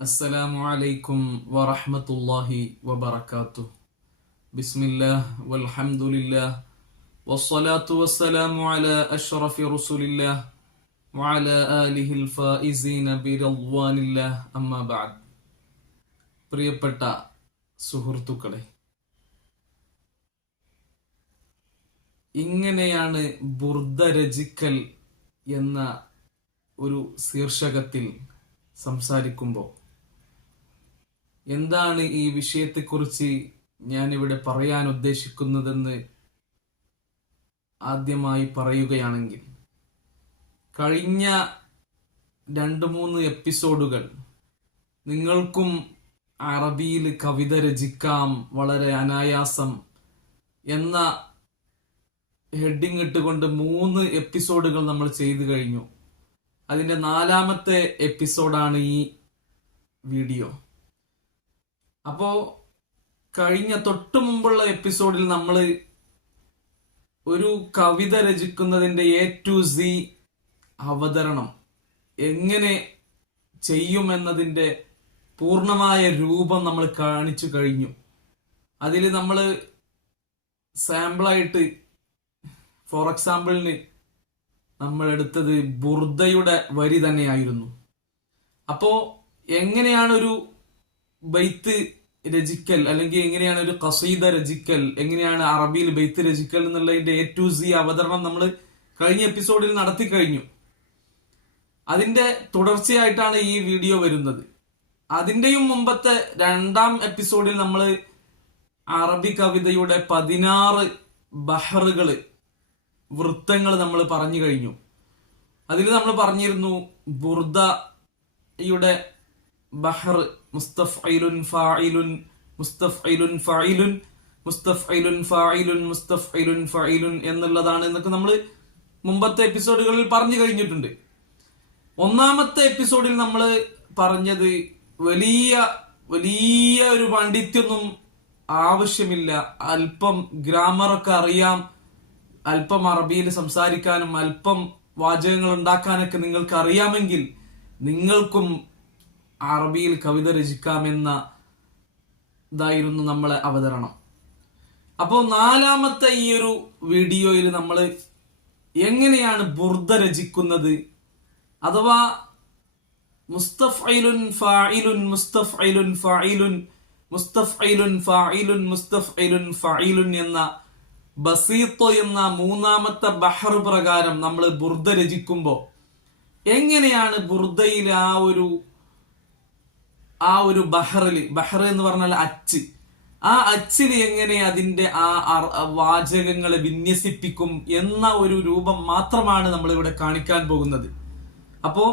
അസ്സലാമു അലൈക്കും വറഹ്മത്തുള്ളാഹി വബറകാതുഹു. ബിസ്മില്ലാഹ് വൽഹംദുലില്ലാഹ് വസ്സലാത്തു വസ്സലാമു അലാ അഷ്റഫി റസൂലില്ലാഹ് വഅലാ ആലിഹിൽ ഫായിസീന ബിറദ്വാനില്ലാഹ് അമ്മാ ബഅദ്. പ്രിയപ്പെട്ട സുഹൃത്തുക്കളെ, ഇങ്ങനെയാണ് ബുർദ രചിക്കൽ എന്ന ഒരു ശീർഷകത്തിൽ സംസാരിക്കുമ്പോൾ എന്താണ് ഈ വിഷയത്തെക്കുറിച്ച് ഞാനിവിടെ പറയാൻ ഉദ്ദേശിക്കുന്നതെന്ന് ആദ്യമായി പറയുകയാണെങ്കിൽ, കഴിഞ്ഞ 2-3 എപ്പിസോഡുകൾ നിങ്ങൾക്കും അറബിയിൽ കവിത രചിക്കാം വളരെ അനായാസം എന്ന ഹെഡിങ് ഇട്ടുകൊണ്ട് 3 എപ്പിസോഡുകൾ നമ്മൾ ചെയ്തു കഴിഞ്ഞു. അതിന്റെ 4ാമത്തെ എപ്പിസോഡാണ് ഈ വീഡിയോ. അപ്പോ കഴിഞ്ഞ തൊട്ടു മുമ്പുള്ള എപ്പിസോഡിൽ നമ്മൾ ഒരു കവിത രചിക്കുന്നതിന്റെ A to Z അവതരണം എങ്ങനെ ചെയ്യുമെന്നതിന്റെ പൂർണ്ണമായ രൂപം നമ്മൾ കാണിച്ചു കഴിഞ്ഞു. അതിൽ നമ്മൾ സാമ്പിളായിട്ട്, ഫോർ എക്സാമ്പിളിന് നമ്മൾ എടുത്തത് ബുർദയുടെ വരി തന്നെയായിരുന്നു. അപ്പോ എങ്ങനെയാണ് ഒരു ബൈത്ത് രചിക്കൽ, അല്ലെങ്കിൽ എങ്ങനെയാണ് ഒരു ഖസീദ രചിക്കൽ, എങ്ങനെയാണ് അറബിയിൽ ബൈത്ത് രചിക്കൽ എന്നുള്ളതിന്റെ A to Z അവതരണം നമ്മൾ കഴിഞ്ഞ എപ്പിസോഡിൽ നടത്തി കഴിഞ്ഞു. അതിന്റെ തുടർച്ചയായിട്ടാണ് ഈ വീഡിയോ വരുന്നത്. അതിന്റെയും മുമ്പത്തെ 2ാം എപ്പിസോഡിൽ നമ്മൾ അറബി കവിതയുടെ 16 ബഹറുകള്, വൃത്തങ്ങൾ നമ്മൾ പറഞ്ഞു കഴിഞ്ഞു. അതിൽ നമ്മൾ പറഞ്ഞിരുന്നു ബുർദയുടെ ബഹർ മുസ്തഫ്ഇലുൻ ഫാഇലുൻ മുസ്തഫ്ഇലുൻ ഫാഇലുൻ മുസ്തഫ്ഇലുൻ ഫാഇലുൻ മുസ്തഫ്ഇലുൻ ഫാഇലുൻ എന്നുള്ളതാണ് എന്നൊക്കെ നമ്മൾ മുമ്പത്തെ എപ്പിസോഡുകളിൽ പറഞ്ഞു കഴിഞ്ഞിട്ടുണ്ട്. 1ാമത്തെ എപ്പിസോഡിൽ നമ്മൾ പറഞ്ഞത് വലിയ ഒരു പാണ്ഡിത്യൊന്നും ആവശ്യമില്ല, അല്പം ഗ്രാമറൊക്കെ അറിയാം, അല്പം അറബിയിൽ സംസാരിക്കാനും അല്പം വാചകങ്ങൾ ഉണ്ടാക്കാനൊക്കെ നിങ്ങൾക്ക് അറിയാമെങ്കിൽ നിങ്ങൾക്കും അറബിയിൽ കവിത രചിക്കാമെന്ന ഇതായിരുന്നു നമ്മളെ അവതരണം. അപ്പോൾ 4ാമത്തെ ഈ ഒരു വീഡിയോയിൽ നമ്മൾ എങ്ങനെയാണ് ബുർദ രചിക്കുന്നത്, അഥവാ മുസ്തഫ്ഇലുൻ ഫാഇലുൻ മുസ്തഫ്ഇലുൻ ഫാഇലുൻ മുസ്തഫ്ഇലുൻ ഫാഇലുൻ മുസ്തഫ്ഇലുൻ ഫാഇലുൻ എന്ന ബസീത്തോ എന്ന 3ാമത്തെ ബഹർ പ്രകാരം നമ്മൾ ബുർദ രചിക്കുമ്പോൾ എങ്ങനെയാണ് ബുർദയിൽ ആ ഒരു ബഹർ എന്ന് പറഞ്ഞാൽ അച്ച്, ആ അച്ചിൽ എങ്ങനെ അതിന്റെ ആ വാചകങ്ങളെ വിന്യസിപ്പിക്കും എന്ന ഒരു രൂപം മാത്രമാണ് നമ്മൾ ഇവിടെ കാണിക്കാൻ പോകുന്നത്. അപ്പോ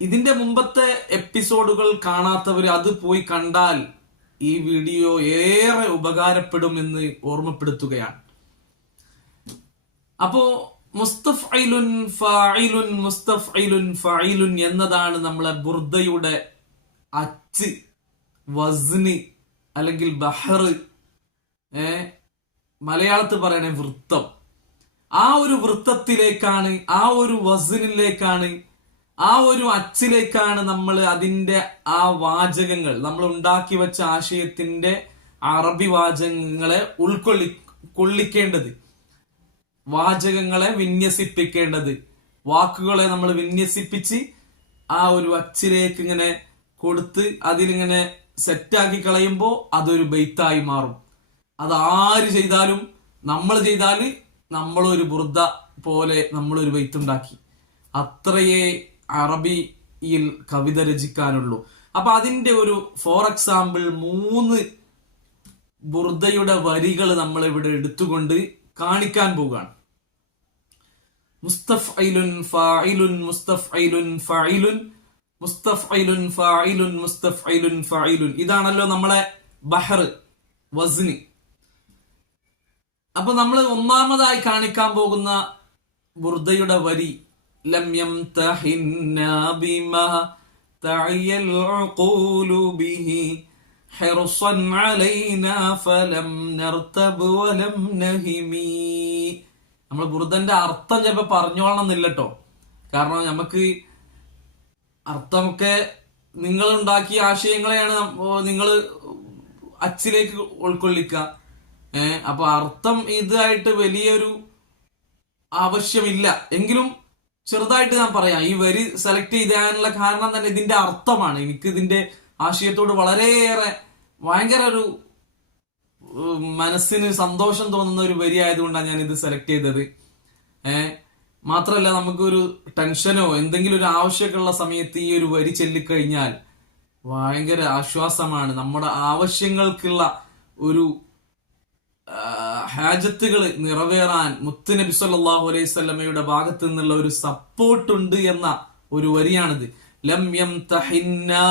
ഇതിന്റെ മുമ്പത്തെ എപ്പിസോഡുകൾ കാണാത്തവർ അത് പോയി കണ്ടാൽ ഈ വീഡിയോ ഏറെ ഉപകാരപ്പെടുമെന്ന് ഓർമ്മപ്പെടുത്തുകയാണ്. അപ്പോ മുസ്തഫ്ഇലുൻ ഫാഇലുൻ മുസ്തഫ്ഇലുൻ ഫാഇലുൻ എന്നതാണ് നമ്മളെ ബുർദയുടെ അച്ച്, വസ്നി അല്ലെങ്കിൽ ബഹർ, മലയാളത്തിൽ പറയണ വൃത്തം. ആ ഒരു വൃത്തത്തിലേക്കാണ്, ആ ഒരു വസ്നിലേക്കാണ്, ആ ഒരു അച്ചിലേക്കാണ് നമ്മൾ അതിന്റെ ആ വാചകങ്ങൾ, നമ്മൾ ഉണ്ടാക്കി വെച്ച ആശയത്തിന്റെ അറബി വാചകങ്ങളെ കൊള്ളിക്കേണ്ടത്, വാചകങ്ങളെ വിന്യസിപ്പിക്കേണ്ടത്, വാക്കുകളെ നമ്മൾ വിന്യസിപ്പിച്ച് ആ ഒരു അച്ചിലേക്ക് ഇങ്ങനെ കൊടുത്ത് അതിലിങ്ങനെ സെറ്റാക്കി കളയുമ്പോൾ അതൊരു ബൈത്തായി മാറും. അത് ആര് ചെയ്താലും, നമ്മൾ ചെയ്താല് നമ്മളൊരു ബുർദ പോലെ നമ്മളൊരു ബൈത്തുണ്ടാക്കി. അത്രയേ അറബിയിൽ കവിത രചിക്കാനുള്ളൂ. അപ്പൊ അതിന്റെ ഒരു ഫോർ എക്സാമ്പിൾ 3 ബുർദയുടെ വരികൾ നമ്മൾ ഇവിടെ എടുത്തുകൊണ്ട് കാണിക്കാൻ പോവുകയാണ്. മുസ്തഫ്ഇലുൻ ഫാഇലുൻ മുസ്തഫ്ഇലുൻ ഫാഇലുൻ മുസ്തഫ്ഇലുൻ ഫാഇലുൻ മുസ്തഫ്ഇലുൻ ഫാഇലുൻ, ഇതാണല്ലോ നമ്മളെ ബഹർ, വസ്നി. അപ്പൊ നമ്മൾ 1ാമതായി കാണിക്കാൻ പോകുന്ന ബുർദയുടെ വരി ലം യംതഹിന്നാ ബിമാ തഅയൽ ഉഖൂലു ബിഹി ഹിർസൻ അലൈനാ ഫലം നർതബ് വലം നഹിമി. നമ്മൾ ബുർദന്റെ അർത്ഥം ചിലപ്പോൾ പറഞ്ഞോളണം എന്നില്ലട്ടോ, കാരണം നമുക്ക് അർത്ഥമൊക്കെ നിങ്ങൾ ഉണ്ടാക്കിയ ആശയങ്ങളെയാണ് നിങ്ങൾ അച്ചിലേക്ക് ഉൾക്കൊള്ളിക്കുക. അപ്പൊ അർത്ഥം ഇതായിട്ട് വലിയൊരു ആവശ്യമില്ല എങ്കിലും ചെറുതായിട്ട് ഞാൻ പറയാം. ഈ വരി സെലക്ട് ചെയ്യാനുള്ള കാരണം തന്നെ ഇതിന്റെ അർത്ഥമാണ്. എനിക്ക് ഇതിന്റെ ആശയത്തോട് വളരെയേറെ ഭയങ്കര ഒരു മനസ്സിന് സന്തോഷം തോന്നുന്ന ഒരു വരി ആയതുകൊണ്ടാണ് ഞാൻ ഇത് സെലക്ട് ചെയ്തത്. മാത്രമല്ല, നമുക്കൊരു ടെൻഷനോ എന്തെങ്കിലും ഒരു ആവശ്യമൊക്കെയുള്ള സമയത്ത് ഈ ഒരു വരി ചൊല്ലിക്കഴിഞ്ഞാൽ ഭയങ്കര ആശ്വാസമാണ്. നമ്മുടെ ആവശ്യങ്ങൾക്കുള്ള ഒരു ഹാജത്തുകൾ നിറവേറാൻ മുത്തുനബി സല്ലല്ലാഹു അലൈഹി വസല്ലമയുടെ ഭാഗത്ത് നിന്നുള്ള ഒരു സപ്പോർട്ട് ഉണ്ട് എന്ന ഒരു വരിയാണിത്. ലം യംതഹിന്നാ,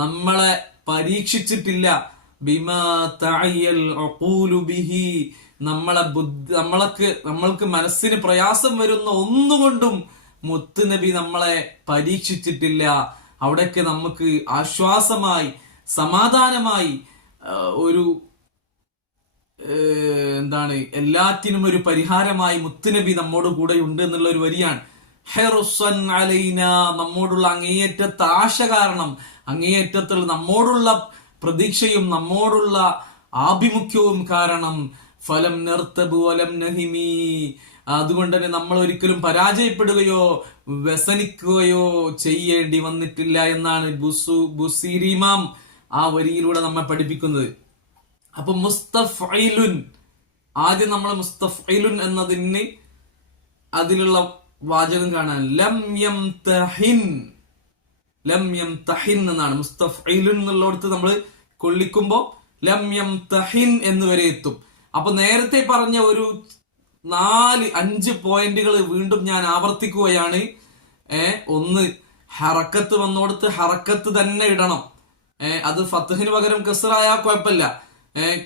നമ്മളെ പരീക്ഷിച്ചിട്ടില്ല, ബിമാ തഅയ്യൽ ഉഖൂലു ബിഹി, നമ്മൾക്ക് മനസ്സിന് പ്രയാസം വരുന്ന ഒന്നുകൊണ്ടും മുത്തുനബി നമ്മളെ പരീക്ഷിച്ചിട്ടില്ല. അവിടേക്ക് നമുക്ക് ആശ്വാസമായി സമാധാനമായി ഒരു എല്ലാറ്റിനും ഒരു പരിഹാരമായി മുത്തുനബി നമ്മോട് കൂടെ ഉണ്ട് എന്നുള്ള ഒരു വരിയാണ്. ഹെറുസൻ അലൈന, നമ്മോടുള്ള അങ്ങേയറ്റത്തെ ആശ കാരണം, അങ്ങേയറ്റത്തുള്ള നമ്മോടുള്ള പ്രതീക്ഷയും നമ്മോടുള്ള ആഭിമുഖ്യവും കാരണം, ഫലം നിർത്തബു വലം നഹിമി, അതുകൊണ്ട് തന്നെ നമ്മൾ ഒരിക്കലും പരാജയപ്പെടുകയോ വ്യസനിക്കുകയോ ചെയ്യേണ്ടി വന്നിട്ടില്ല എന്നാണ് ബുസീരിമാം ആ വരിയിലൂടെ നമ്മെ പഠിപ്പിക്കുന്നത്. അപ്പൊ മുസ്തഫ്ഇലുൻ, ആദ്യം നമ്മൾ മുസ്തഫ്ഇലുൻ എന്നതിന് അതിലുള്ള വാചകം കാണാൻ ലം യംതഹിൻ, ലം യംതഹിൻ എന്നാണ്. മുസ്തഫ്ഇലുൻ എന്നുള്ളിടത്ത് നമ്മൾ കൊള്ളിക്കുമ്പോ ലം യംതഹിൻ എന്ന് വരെ എത്തും. അപ്പൊ നേരത്തെ പറഞ്ഞ ഒരു 4-5 പോയിന്റുകൾ വീണ്ടും ഞാൻ ആവർത്തിക്കുകയാണ്. ഒന്ന്, ഹറക്കത്ത് വന്നോടത്ത് ഹറക്കത്ത് തന്നെ ഇടണം. അത് ഫത്ഹിന് പകരം കസ്റായാൽ കുഴപ്പമില്ല,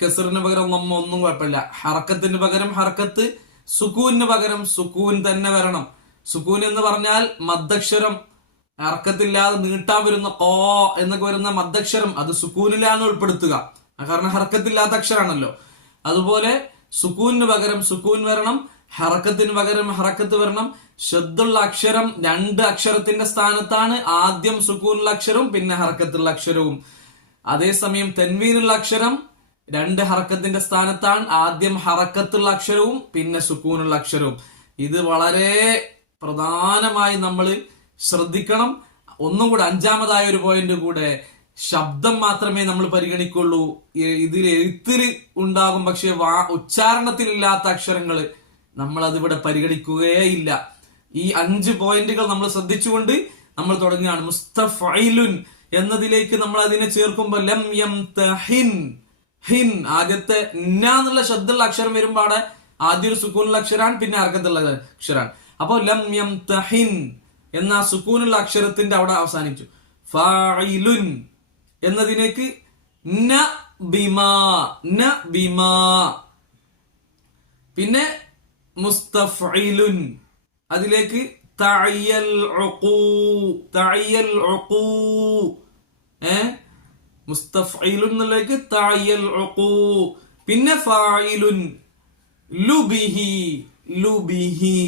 കസറിന് പകരം നമ്മ ഒന്നും കുഴപ്പമില്ല. ഹറക്കത്തിന് പകരം ഹറക്കത്ത്, സുക്കൂനിന് പകരം സുക്കൂൻ തന്നെ വരണം. സുക്കൂൻ എന്ന് പറഞ്ഞാൽ മദ്ദക്ഷരം, ഹറക്കത്തില്ലാതെ നീട്ടാൻ വരുന്ന ഓ എന്നൊക്കെ വരുന്ന മദ്ദക്ഷരം അത് സുക്കൂനിലാണ് ഉൾപ്പെടുത്തുക, കാരണം ഹറക്കത്തില്ലാത്ത അക്ഷരാണല്ലോ. അതുപോലെ സുക്കൂനിന് പകരം സുക്കൂൻ വരണം, ഹറക്കത്തിന് പകരം ഹറക്കത്ത് വരണം. ഷദ്ദുള്ള അക്ഷരം 2 അക്ഷരത്തിന്റെ സ്ഥാനത്താണ്, ആദ്യം സുക്കൂനുള്ള അക്ഷരവും പിന്നെ ഹറക്കത്തുള്ള അക്ഷരവും. അതേസമയം തൻവീനുള്ള അക്ഷരം 2 ഹറക്കത്തിന്റെ സ്ഥാനത്താണ്, ആദ്യം ഹറക്കത്തുള്ള അക്ഷരവും പിന്നെ സുക്കൂനുള്ള അക്ഷരവും. ഇത് വളരെ പ്രധാനമായി നമ്മൾ ശ്രദ്ധിക്കണം. ഒന്നും കൂടെ 5ാമതായ ഒരു പോയിന്റ് കൂടെ, ശബ്ദം മാത്രമേ നമ്മൾ പരിഗണിക്കുള്ളൂ. ഇതിൽ എഴുത്തിൽ ഉണ്ടാകും, പക്ഷെ ഉച്ചാരണത്തിലില്ലാത്ത അക്ഷരങ്ങൾ നമ്മൾ അതിവിടെ പരിഗണിക്കുകയില്ല. ഈ 5 പോയിന്റുകൾ നമ്മൾ ശ്രദ്ധിച്ചുകൊണ്ട് നമ്മൾ തുടങ്ങുകയാണ്. മുസ്തഫ്ഇലുൻ എന്നതിലേക്ക് നമ്മൾ അതിനെ ചേർക്കുമ്പോൾ ലം യംതഹിൻ, ഹിൻ ആദ്യത്തെ ന എന്നുള്ള ശബ്ദമുള്ള അക്ഷരം വരുമ്പോൾ അവിടെ ആദ്യം ഒരു സുക്കൂനുള്ള അക്ഷരാണ്, പിന്നെ ഹർക്കത്തുള്ള അക്ഷരാണ്. അപ്പോ ലം യംതഹിൻ എന്ന സുക്കൂനുള്ള അക്ഷരത്തിന്റെ അവിടെ അവസാനിച്ചു. ഫാഇലുൻ എന്നതിലേക്ക് ന ബിമാ, ന ബിമാ. പിന്നെ മുസ്തഫ്ഇലുൻ അതിലേക്ക് തഅയ്യൽ ഉഖൂ, തഅയ്യൽ ഉഖൂ. മുസ്തഫ്ഇലുൻ എന്നതിലേക്ക് തഅയ്യൽ ഉഖൂ. പിന്നെ ഫാഇലുൻ ലുബിഹി, ലുബിഹി.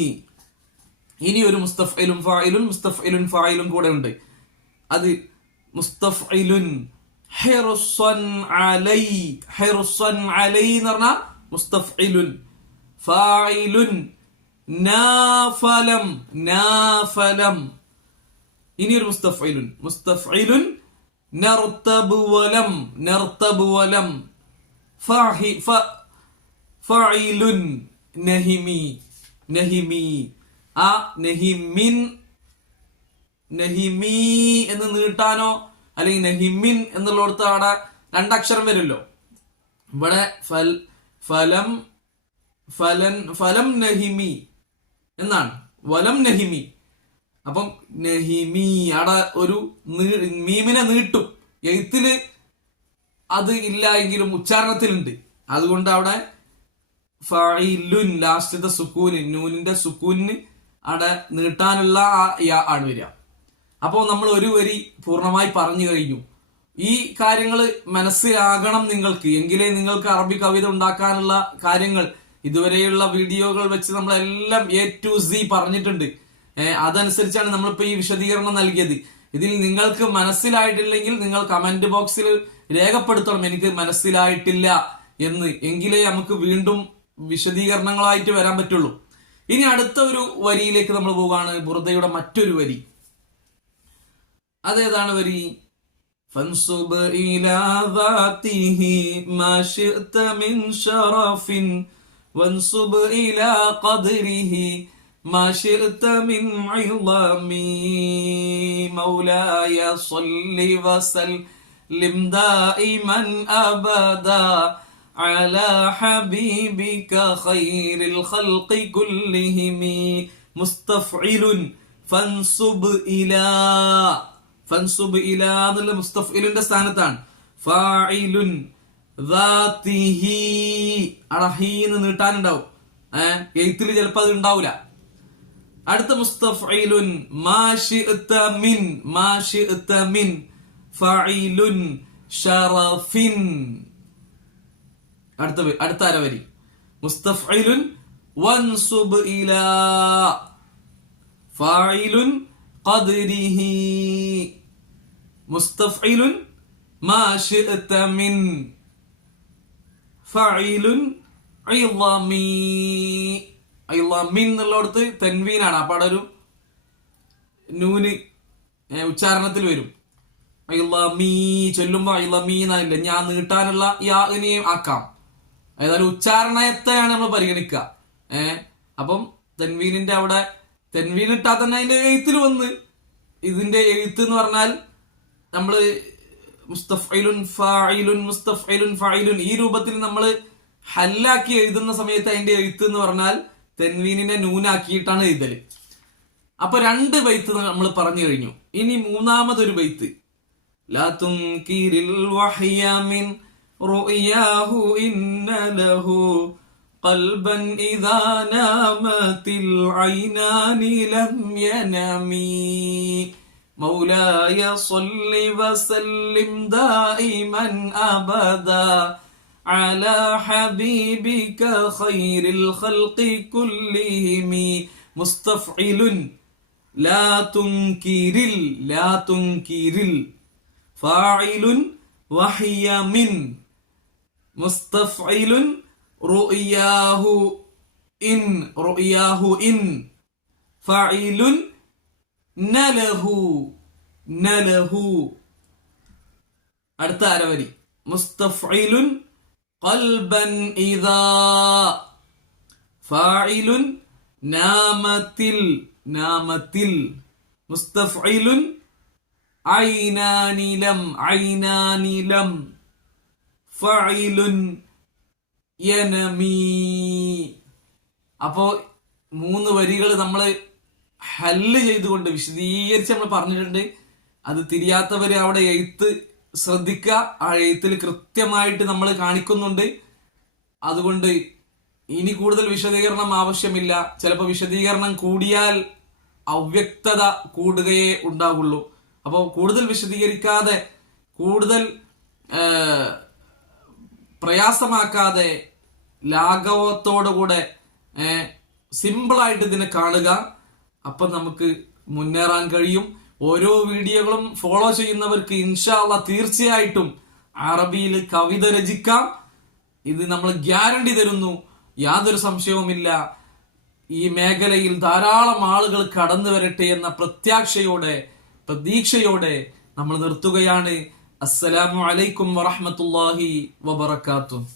ഇനി ഒരു മുസ്തഫ്ഇലുൻ ഫാഇലുൻ, മുസ്തഫ്ഇലുൻ ഫാഇലുൻ കൂടെ ഉണ്ട്. അത് മുസ്തഫ്ഇലുൻ ഹിർസൻ അലൈ, ഹിർസൻ അലൈ എന്ന് പറഞ്ഞാൽ മുസ്തഫ്ഇലുൻ. ഫാഇലുൻ നാഫലം, നാഫലം. ഇനി ഒരു മുസ്തഫ്ഇലുൻ, മുസ്തഫ്ഇലുൻ നർതബു വലം, നർതബു വലം. ഫാഇലുൻ നഹിമി, നഹിമി. ആ നഹിമിൻ, നഹിമി എന്ന് നീട്ടാനോ അല്ലെങ്കിൽ നഹിമിൻ എന്നുള്ളിടത്ത് അവിടെ 2 അക്ഷരം വരുമല്ലോ. ഇവിടെ ഫലം, ഫലൻ, ഫലം നഹിമി എന്നാണ്, വലം നഹിമി. അപ്പം നഹിമി അവിടെ ഒരു മീമിനെ നീട്ടും. എഴുത്തില് അത് ഇല്ല എങ്കിലും ഉച്ചാരണത്തിലുണ്ട്. അതുകൊണ്ട് അവിടെ ഫഇലുൻ ലാസ്റ്റത്തെ സുക്കൂന്, നൂനിന്റെ സുക്കൂനിന് അവിടെ നീട്ടാനുള്ള യാ ആണ് വരിക. അപ്പോൾ നമ്മൾ ഒരു വരി പൂർണ്ണമായി പറഞ്ഞു കഴിഞ്ഞു. ഈ കാര്യങ്ങൾ മനസ്സിലാകണം നിങ്ങൾക്ക്, എങ്കിലേ നിങ്ങൾക്ക് അറബി കവിത ഉണ്ടാക്കാനുള്ള കാര്യങ്ങൾ ഇതുവരെയുള്ള വീഡിയോകൾ വെച്ച് നമ്മളെല്ലാം A to Z പറഞ്ഞിട്ടുണ്ട്. അതനുസരിച്ചാണ് നമ്മളിപ്പോ ഈ വിശദീകരണം നൽകിയത്. ഇതിൽ നിങ്ങൾക്ക് മനസ്സിലായിട്ടില്ലെങ്കിൽ നിങ്ങൾ കമന്റ് ബോക്സിൽ രേഖപ്പെടുത്തണം എനിക്ക് മനസ്സിലായിട്ടില്ല എന്ന്. എങ്കിലേ നമുക്ക് വീണ്ടും വിശദീകരണങ്ങളായിട്ട് വരാൻ പറ്റുള്ളൂ. ഇനി അടുത്ത ഒരു വരിയിലേക്ക് നമ്മൾ പോവുകയാണ്. ബുർദയുടെ മറ്റൊരു വരി. അതേതാണ് വരി? ഫൻസുബ് ഇലാ ദാതിഹി മാ ശിഅത മിൻ ശറഫിൻ വൻസുബ് ഇലാ ഖദ്രിഹി മാ ശിഅത മിൻ ഇളമി മൗലായ സ്വല്ലി വസല്ലിം ദായിമൻ അബദാ على حبيبك خير الخلق كلهم مستفعل فانصب إلى എന്നുള്ള മുസ്തഫ്ഇലിന്റെ സ്ഥാനത്താണ്. ഫാഇലുൻ ദാതിഹി അറഹീന്ന് നീട്ടാനുണ്ടാവും. എഴുത്തിൽ ചിലപ്പോൾ അത് ഉണ്ടാവില്ല. അടുത്ത മുസ്തഫ്ഇലുൻ മാ ശിഅത മിൻ ഫാഇലുൻ ശറഫിൻ. അടുത്ത അരവരി മുസ്തഫ്ഇലുൻ വൻസുബ് ഇലാ ഫാഇലുൻ ഖദ്രിഹി മുസ്തഫ്ഇലുൻ മാ ശിഅത മിൻ ഫാഇലുൻ ഇളമി. ഇളമിൻ എന്നുള്ളടത്ത് തൻവീനാണ്. അപ്പൊ അവിടെ ഒരു നൂന് ഉച്ചാരണത്തിൽ വരും. ഇളമി ചൊല്ലുമ്പോ ഇളമി എന്നില്ല, ഞാൻ നീട്ടാനുള്ള യാഇനെയും ആക്കാം. ഏതായാലും ഉച്ചാരണത്തെയാണ് നമ്മൾ പരിഗണിക്കുക. അപ്പം തെൻവീനിന്റെ അവിടെ തെൻവീൻ ഇട്ടാൽ തന്നെ അതിന്റെ എഴുത്തിൽ വന്ന്, ഇതിന്റെ എഴുത്ത് എന്ന് പറഞ്ഞാൽ നമ്മള് മുസ്തഫ്ഇലുൻ ഫാഇലുൻ മുസ്തഫ്ഇലുൻ ഫാഇലുൻ ഈ രൂപത്തിൽ നമ്മൾ ഹല്ലാക്കി എഴുതുന്ന സമയത്ത് അതിന്റെ എഴുത്ത് എന്ന് പറഞ്ഞാൽ തെൻവീനിനെ നൂനാക്കിയിട്ടാണ് എഴുതല്. അപ്പൊ 2 ബൈത്ത് നമ്മൾ പറഞ്ഞു കഴിഞ്ഞു. ഇനി മൂന്നാമതൊരു ബൈത്ത്. ലാ തുൻകിരിൽ വഹ്യ മിൻ رؤياه إن له قلبا إذا نامت العينان لم ينم مولاي صل وسلم دائما أبدا على حبيبك خير الخلق كلهم مستفعل لا تنكر فاعل وحي من മുസ്തഫ്ഇലുൻ റുയാഹു ഇൻ ഫാഇലുൻ നലഹു. അടുത്ത അരവരി മുസ്തഫ്ഇലുൻ ഖൽബൻ ഇദാ ഫാഇലുൻ നാമത്തിൽ മുസ്തഫ്ഇലുൻ ഐനാനിലം ഫഅയിലുൻ യനമി. അപ്പോ 3 വരികൾ നമ്മൾ ഹല്ല് ചെയ്തുകൊണ്ട് വിശദീകരിച്ച് നമ്മൾ പറഞ്ഞിട്ടുണ്ട്. അത് തിരിയാത്തവര് അവിടെ എഴുത്ത് ശ്രദ്ധിക്കുക. ആ എഴുത്തിൽ കൃത്യമായിട്ട് നമ്മൾ കാണിക്കുന്നുണ്ട്. അതുകൊണ്ട് ഇനി കൂടുതൽ വിശദീകരണം ആവശ്യമില്ല. ചിലപ്പോൾ വിശദീകരണം കൂടിയാൽ അവ്യക്തത കൂടുകയേ ഉണ്ടാവുള്ളൂ. അപ്പോൾ കൂടുതൽ വിശദീകരിക്കാതെ, കൂടുതൽ പ്രയാസമാക്കാതെ, ലാഘവത്തോടുകൂടെ സിമ്പിളായിട്ട് ഇതിനെ കാണുക. അപ്പൊ നമുക്ക് മുന്നേറാൻ കഴിയും. ഓരോ വീഡിയോകളും ഫോളോ ചെയ്യുന്നവർക്ക് ഇൻഷാ അല്ലാഹ് തീർച്ചയായിട്ടും അറബിയിൽ കവിത രചിക്കാം. ഇത് നമ്മൾ ഗ്യാരണ്ടി തരുന്നു, യാതൊരു സംശയവുമില്ല. ഈ മേഖലയിൽ ധാരാളം ആളുകൾ കടന്നു വരട്ടെ എന്ന പ്രതീക്ഷയോടെ നമ്മൾ നിർത്തുകയാണ്. അസ്സലാമു അലൈക്കും വറഹ്മത്തുള്ളാഹി വബറകാതുഹു.